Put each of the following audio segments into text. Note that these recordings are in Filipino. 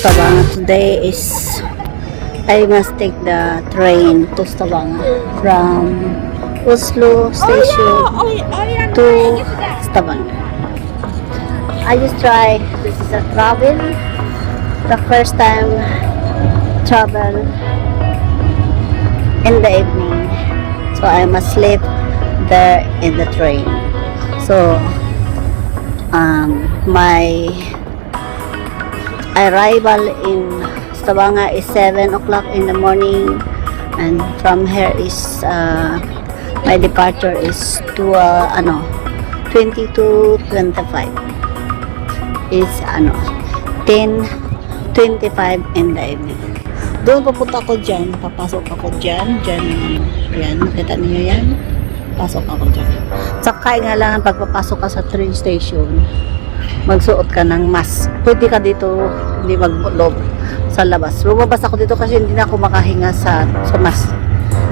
Stavanger. Today is I must take the train to Stavanger from Oslo station to Stavanger. I just try. This is a travel. The first time travel in the evening. So I must sleep there in the train. So my arrival in Stavanger is 7 o'clock in the morning, and from here is my departure is to 20 to 25 is 10:25 in the evening. Doon papunta ako dyan, papasok ako dyan, yan, nakita niyo yan, pasok ako dyan. Sakay nga lang pagpapasok ka sa train station, magsuot ka ng mask. Pwede ka dito, hindi maglob sa labas. Lumabas ako dito kasi hindi na ako makahinga sa mask.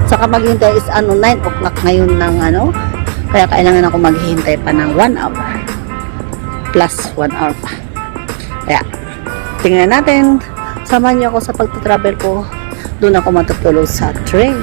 Saka maghintay is 9 o'clock ngayon ng kaya kailangan ako maghihintay pa ng 1 hour. Plus 1 hour pa. Kaya, tingnan natin. Samahan niyo ako sa pagta-travel ko. Doon ako matutulog sa train.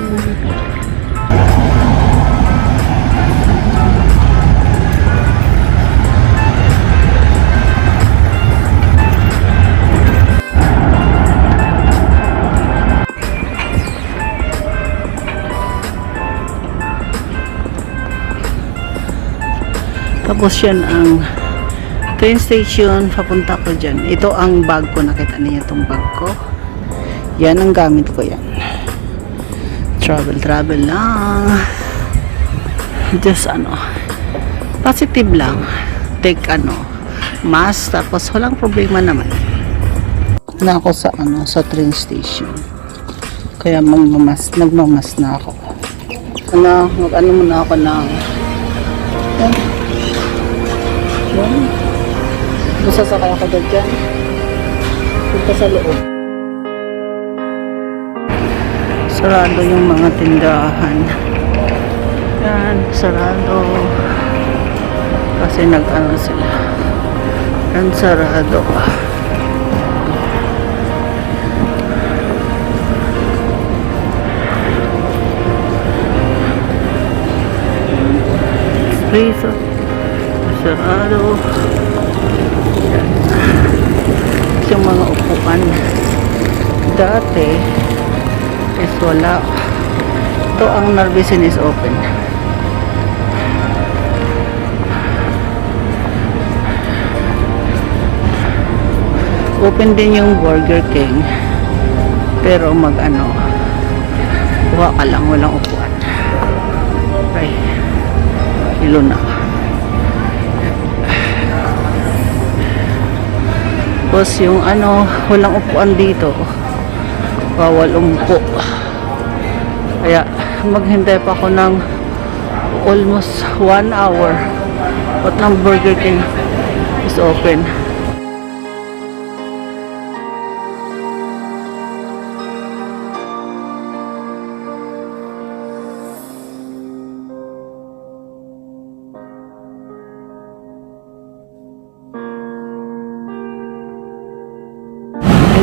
Tapos yan ang train station, papunta ko dyan. Ito ang bag ko, nakita niyo itong bag ko. Yan ang gamit ko yan. Travel lang. Just positive lang. Take mask, tapos walang problema naman. Na ako sa train station. Kaya nagmamas na ako. Mag muna ako ng sasakay ako dyan punta sa loob. Sarado yung mga tindahan yan, sarado kasi sila yan, sarado piso sarado. Yung mga upuan dati is wala. Ito ang Narvesen is open. Open din yung Burger King, pero kuha ka lang, walang upuan. Right, hilo na. Tapos yung walang upuan dito, bawal umupo, kaya maghintay pa ako ng almost 1 hour but ng Burger King is open.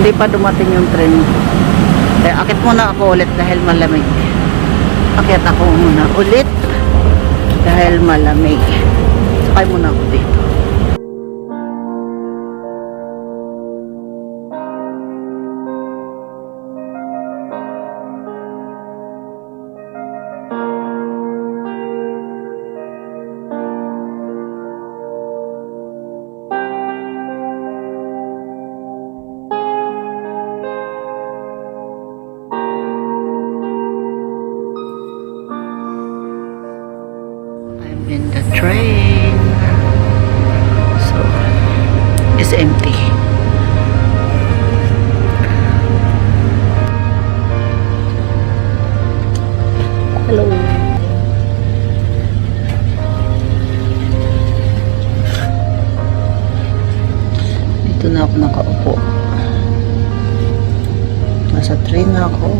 Hindi pa dumating yung train. Kaya akit muna ako ulit dahil malamig. Akit ako muna ulit dahil malamig. Sakay muna ako dito. In the train, so it's empty. Hello. Dito na ako nakaupo. Nasa train na ako.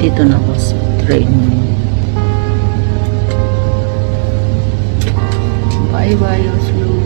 Dito na ako sa train. Bye-bye, Oslo.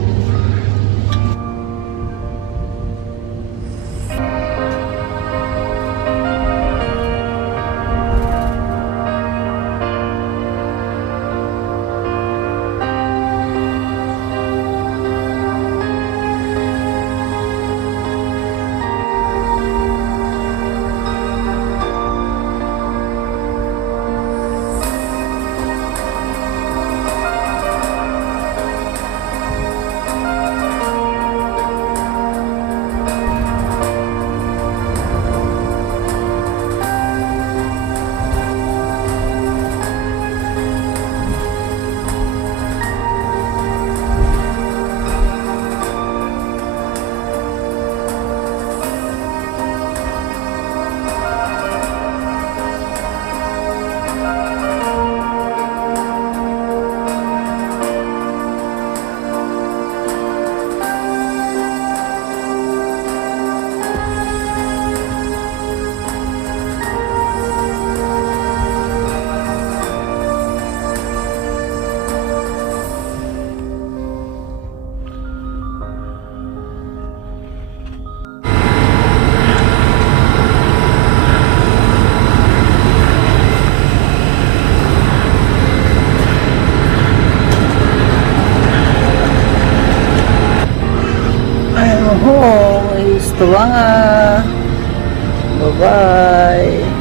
home is Tuwanga. Bye-bye.